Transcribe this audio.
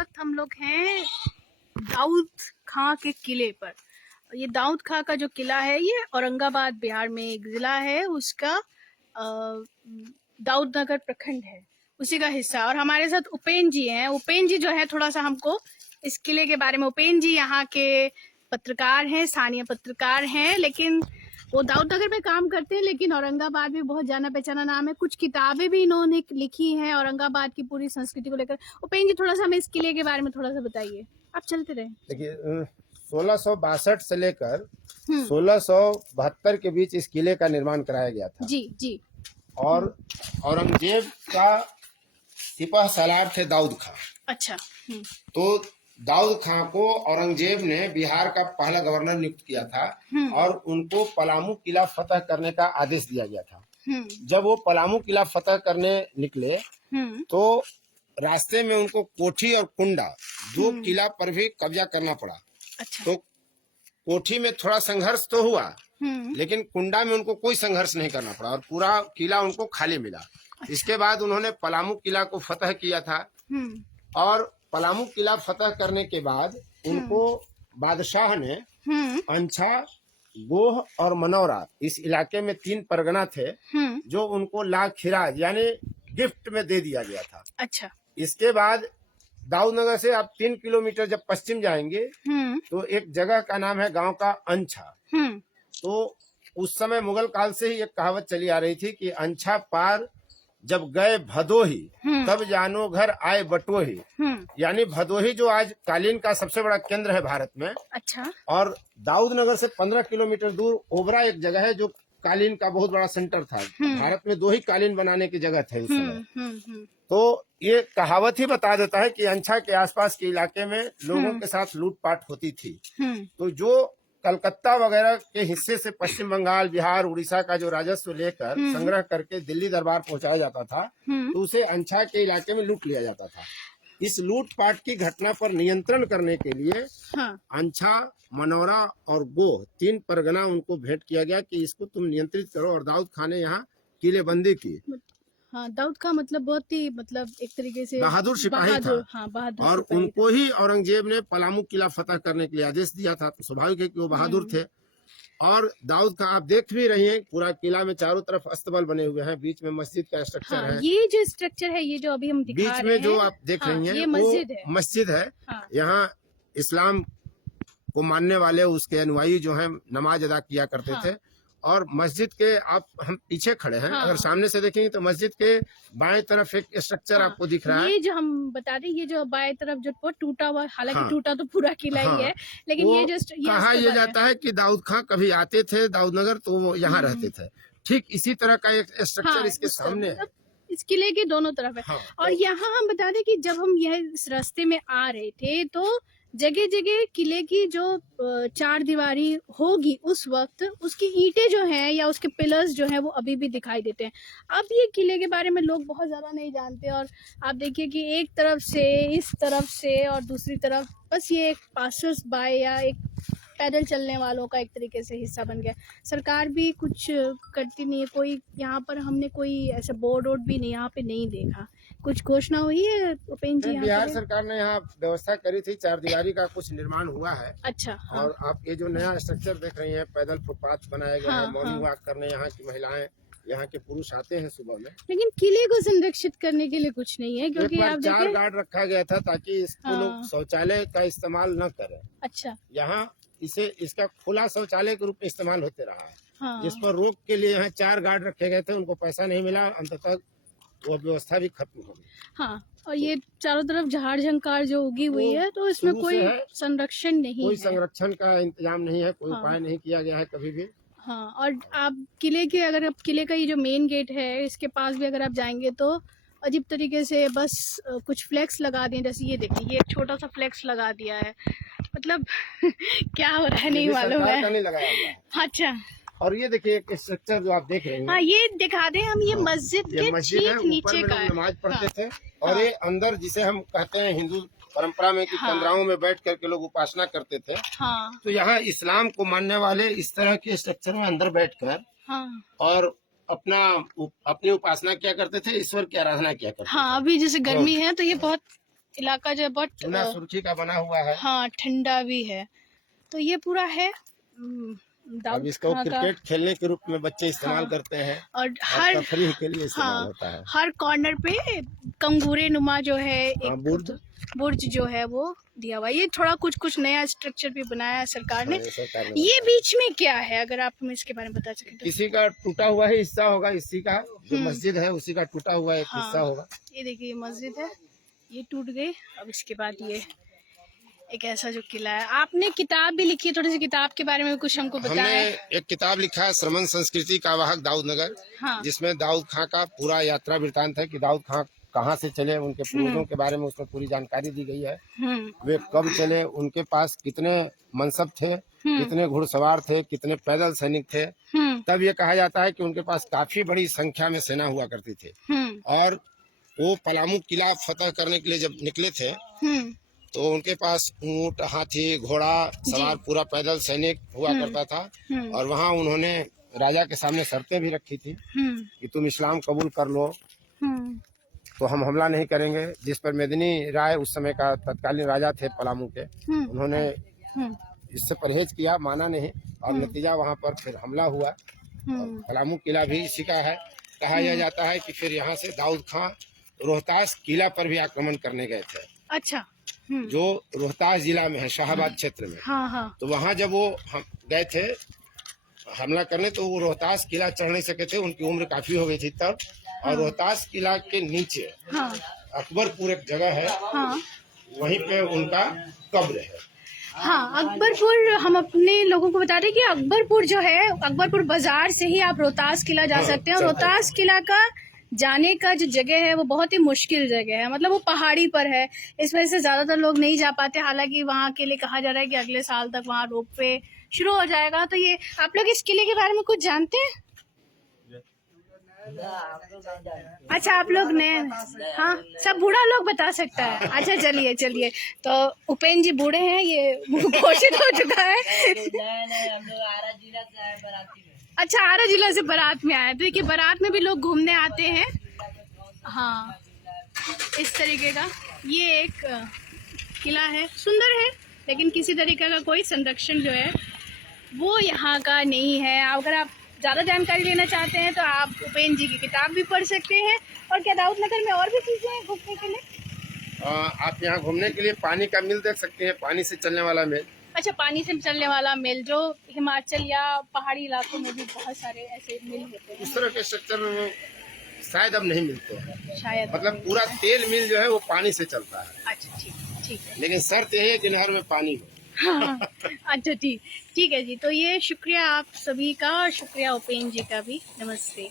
वक्त हम लोग हैं दाऊद खां के किले पर। ये दाऊद खां का जो किला है ये औरंगाबाद बिहार में एक जिला है, उसका दाऊद नगर प्रखंड है, उसी का हिस्सा। और हमारे साथ उपेन जी हैं। उपेन जी जो है थोड़ा सा हमको इस किले के बारे में, उपेन जी यहाँ के पत्रकार हैं, स्थानीय पत्रकार हैं, लेकिन वो दाऊद नगर में काम करते हैं, लेकिन औरंगाबाद में बहुत जाना पहचाना नाम है। कुछ किताबें भी इन्होंने लिखी हैं औरंगाबाद की पूरी संस्कृति को लेकर। उपेन जी थोड़ा सा हमें इस किले के बारे में थोड़ा सा बताइए, आप चलते रहे। देखिए 1662 से लेकर 1672 के बीच इस किले का निर्माण कराया गया था। जी जी। और औरंगजेब का सिपह सालार थे दाऊद खां। अच्छा। तो दाऊद खां को औरंगजेब ने बिहार का पहला गवर्नर नियुक्त किया था और उनको पलामू किला फतह करने का आदेश दिया गया था। जब वो पलामू किला फतह करने निकले तो रास्ते में उनको कोठी और कुंडा दो किला पर भी कब्जा करना पड़ा। अच्छा। तो कोठी में थोड़ा संघर्ष तो हुआ, लेकिन कुंडा में उनको कोई संघर्ष नहीं करना पड़ा और पूरा किला उनको खाली मिला। अच्छा। इसके बाद उन्होंने पलामू किला को फतह किया था और पलामू किला फतह करने के बाद उनको बादशाह ने अंछा, गोह और मनौरा, इस इलाके में 3 परगना थे जो उनको लाख खिराज यानी गिफ्ट में दे दिया गया था। अच्छा। इसके बाद दाऊद नगर से आप 3 किलोमीटर जब पश्चिम जाएंगे तो एक जगह का नाम है गांव का अंछा। तो उस समय मुगल काल से ही एक कहावत चली आ रही थी कि अंछा पार जब गए भदोही तब जानो घर आए बटोही। यानी भदोही जो आज कालीन का सबसे बड़ा केंद्र है भारत में। अच्छा। और दाऊद नगर से 15 किलोमीटर दूर ओबरा एक जगह है जो कालीन का बहुत बड़ा सेंटर था। भारत में 2 ही कालीन बनाने की जगह थे उस समय। तो ये कहावत ही बता देता है कि अंछा के आसपास के इलाके में लोगों के साथ लूटपाट होती थी। तो जो कलकत्ता वगैरह के हिस्से से पश्चिम बंगाल, बिहार, उड़ीसा का जो राजस्व लेकर संग्रह करके दिल्ली दरबार पहुंचाया जाता था तो उसे अंछा के इलाके में लूट लिया जाता था। इस लूटपाट की घटना पर नियंत्रण करने के लिए अंछा, मनौरा और गोह 3 परगना उनको भेंट किया गया कि इसको तुम नियंत्रित करो। और दाऊद खान ने यहाँ किलेबंदी की। हाँ, दाऊद का मतलब बहुत ही एक तरीके से बहादुर सिपाही था। हाँ, बहादुर और सिपाही उनको ही औरंगजेब ने पलामू किला फतह करने के लिए आदेश दिया था। तो स्वाभाविक है कि वो बहादुर थे। और दाऊद का आप देख भी रही हैं, पूरा किला में चारों तरफ अस्तबल बने हुए हैं, बीच में मस्जिद का स्ट्रक्चर है। ये जो स्ट्रक्चर है, ये जो अभी हम दिखा बीच में जो आप देख रही हैं, ये वो मस्जिद है। यहाँ इस्लाम को मानने वाले उसके अनुयायी जो हैं नमाज अदा किया करते थे। और मस्जिद के हम पीछे खड़े हैं, अगर सामने से देखेंगे तो मस्जिद के बाएं तरफ एक स्ट्रक्चर आपको दिख रहा है। ये जो हम बता दें, ये जो बाएं तरफ जो टूटा हुआ, हालांकि टूटा तो पूरा किला ही है, लेकिन ये जस्ट कहा यह जाता है कि दाऊद खां कभी आते थे दाऊद नगर तो वो यहाँ रहते थे। ठीक इसी तरह का एक स्ट्रक्चर इसके सामने है। इस किले के दोनों तरफ है। और यहाँ हम बता दें कि जब हम यह इस रास्ते में आ रहे थे तो जगह जगह किले की जो 4 दीवारी होगी उस वक्त, उसकी ईंटें जो हैं या उसके पिलर्स जो हैं वो अभी भी दिखाई देते हैं। अब ये किले के बारे में लोग बहुत ज़्यादा नहीं जानते। और आप देखिए कि एक तरफ से, इस तरफ से और दूसरी तरफ बस ये एक पासर्स बाय या एक पैदल चलने वालों का एक तरीके से हिस्सा बन गया। सरकार भी कुछ करती नहीं है। कोई यहाँ पर हमने कोई ऐसा बोर्ड वोर्ड भी नहीं यहाँ पे नहीं देखा। कुछ घोषणा हुई है उपेन जी? बिहार सरकार ने यहाँ व्यवस्था करी थी, 4 दीवारी का कुछ निर्माण हुआ है। अच्छा। और आप ये जो नया स्ट्रक्चर देख रही हैं, पैदल फुटपाथ बनाया गया है। मॉर्निंग वॉक करने यहाँ की महिलाएं, यहाँ के पुरुष आते हैं सुबह में। लेकिन किले को संरक्षित करने के लिए कुछ नहीं है, क्योंकि आप 4 गार्ड रखा गया था ताकि इसको लोग शौचालय का इस्तेमाल न करें। अच्छा। यहाँ इसका खुला शौचालय के रूप में इस्तेमाल होते रहा है। जिस पर रोक के लिए यहाँ 4 गार्ड रखे गए थे, उनको पैसा नहीं मिला, अंततः वो व्यवस्था भी खत्म हो गई। और ये चारों तरफ झाड़ झंकार जो उगी हुई है, तो इसमें कोई संरक्षण नहीं है। कोई संरक्षण का इंतजाम नहीं है, कोई उपाय नहीं किया गया है कभी भी। और आप किले के, अगर आप किले का ये जो मेन गेट है, इसके पास भी अगर आप जाएंगे तो अजीब तरीके से बस कुछ फ्लेक्स लगा दिए। जैसे ये देखिए, ये एक छोटा सा फ्लेक्स लगा दिया है, मतलब क्या हो रहा है नहीं मालूम है। नहीं लगाया गया है। अच्छा। और ये देखिए एक स्ट्रक्चर जो आप देख रहे हैं, ये दिखा दें हम, ये मस्जिद के ठीक नीचे का है। नमाज पढ़ते थे। और ये अंदर जिसे हम कहते हैं हिंदू परंपरा में कि कंदराओं में बैठ करके लोग उपासना करते थे। तो यहाँ इस्लाम को मानने वाले इस तरह के स्ट्रक्चर में अंदर बैठकर और अपनी उपासना क्या करते थे, ईश्वर की आराधना क्या करते थे। अभी जैसे गर्मी है तो ये बहुत इलाका जो बहुत चूना सुर्खी का बना हुआ है। हाँ, ठंडा भी है। तो ये पूरा है अब इसको क्रिकेट खेलने के रूप में बच्चे इस्तेमाल हाँ, करते हैं और हर तफरीह के लिए इस्तेमाल हाँ, होता है। हर कॉर्नर पे कंगूरे नुमा जो है हाँ, एक बुर्ज जो है वो दिया हुआ है। ये थोड़ा कुछ नया स्ट्रक्चर भी बनाया है सरकार ने। ये बीच में क्या है, अगर आप हमें इसके बारे में बता सकें तो? किसी का टूटा हुआ ही हिस्सा होगा, इसी का जो मस्जिद है उसी का टूटा हुआ एक हिस्सा होगा। ये देखिए मस्जिद है, ये टूट गई। अब इसके बाद ये एक ऐसा जो किला है। आपने किताब भी लिखी है, थोड़ी सी किताब के बारे में कुछ हमको बताएं। हमने एक किताब लिखा है श्रमण संस्कृति का वाहक दाऊद नगर, हाँ। जिसमें दाऊद खां का पूरा यात्रा वृतांत है कि दाऊद खां कहाँ से चले, उनके पूर्वजों के बारे में उसमें पूरी जानकारी दी गई है। वे कब चले, उनके पास कितने मनसब थे, कितने घुड़सवार थे, कितने पैदल सैनिक थे। तब ये कहा जाता है कि उनके पास काफी बड़ी संख्या में सेना हुआ करती थी। और वो पलामू किला फतह करने के लिए जब निकले थे तो उनके पास ऊंट, हाथी, घोड़ा सवार पूरा पैदल सैनिक हुआ करता था। और वहाँ उन्होंने राजा के सामने शर्तें भी रखी थी कि तुम इस्लाम कबूल कर लो तो हम हमला नहीं करेंगे। जिस पर मेदिनी राय उस समय का तत्कालीन राजा थे पलामू के, उन्होंने इससे परहेज किया, माना नहीं, और नतीजा वहाँ पर फिर हमला हुआ। और पलामू किला भी इसी का है। कहा यह जाता है कि फिर यहाँ से दाऊद खां रोहतास किला पर भी आक्रमण करने गए थे। अच्छा। जो रोहतास जिला में है, शाहाबाद क्षेत्र में। हाँ। तो वहाँ जब वो गए थे हमला करने, तो वो रोहतास किला चढ़ नहीं सके थे, उनकी उम्र काफी हो गई थी तब। और रोहतास किला के नीचे अकबरपुर एक जगह है, वहीं पे उनका कब्र है। हाँ, अकबरपुर हम अपने लोगों को बता दें कि अकबरपुर जो है, अकबरपुर बाजार से ही आप रोहतास किला जा सकते हैं। रोहतास किला का जाने का जो जगह है वो बहुत ही मुश्किल जगह है, मतलब वो पहाड़ी पर है, इस वजह से ज्यादातर लोग नहीं जा पाते। हालांकि वहाँ के लिए कहा जा रहा है कि अगले साल तक वहाँ रोपवे शुरू हो जाएगा। तो ये आप लोग इस किले के बारे में कुछ जानते हैं? अच्छा, आप लोग ने, हाँ, सब बूढ़ा लोग बता सकता है। अच्छा, चलिए तो उपेंद्र जी बूढ़े हैं, ये घोषित हो चुका है। अच्छा, आरा जिला से बारात में आए। तो देखिए बारात में भी लोग घूमने आते हैं। हाँ, इस तरीके का ये एक किला है, सुंदर है, लेकिन किसी तरीके का कोई संरक्षण जो है वो यहाँ का नहीं है। अगर आप ज़्यादा जानकारी लेना चाहते हैं तो आप उपेंद्र जी की किताब भी पढ़ सकते हैं। और क्या दाऊद नगर में और भी चीज़ें हैं घूमने के लिए? आप यहाँ घूमने के लिए पानी का मिल देख सकते हैं, पानी से चलने वाला मिल। अच्छा, पानी से चलने वाला मिल, जो हिमाचल या पहाड़ी इलाकों में भी बहुत सारे ऐसे मिल होते हैं। इस तरह के स्ट्रक्चर शायद अब नहीं मिलते हैं, शायद। मतलब पूरा तेल मिल जो है वो पानी से चलता है। अच्छा, ठीक है। लेकिन शर्त यही है कि नहर में पानी हो। हाँ, अच्छा, ठीक है जी। तो ये शुक्रिया आप सभी का, और शुक्रिया उपेंद्र जी का भी। नमस्ते।